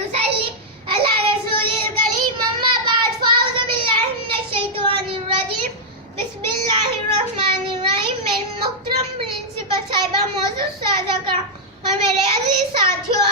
नुसल्ली अला रसूलिल करीम अम्मा बाद फ़ाउज़ु बिल्लाहि मिनश शैतानिर रजीम बिस्मिल्लाहिर रहमानिर रहीम। मेरे मोहतरम प्रिंसिपल साहिबा, मौजूद साझा और मेरे अजीज साथियों,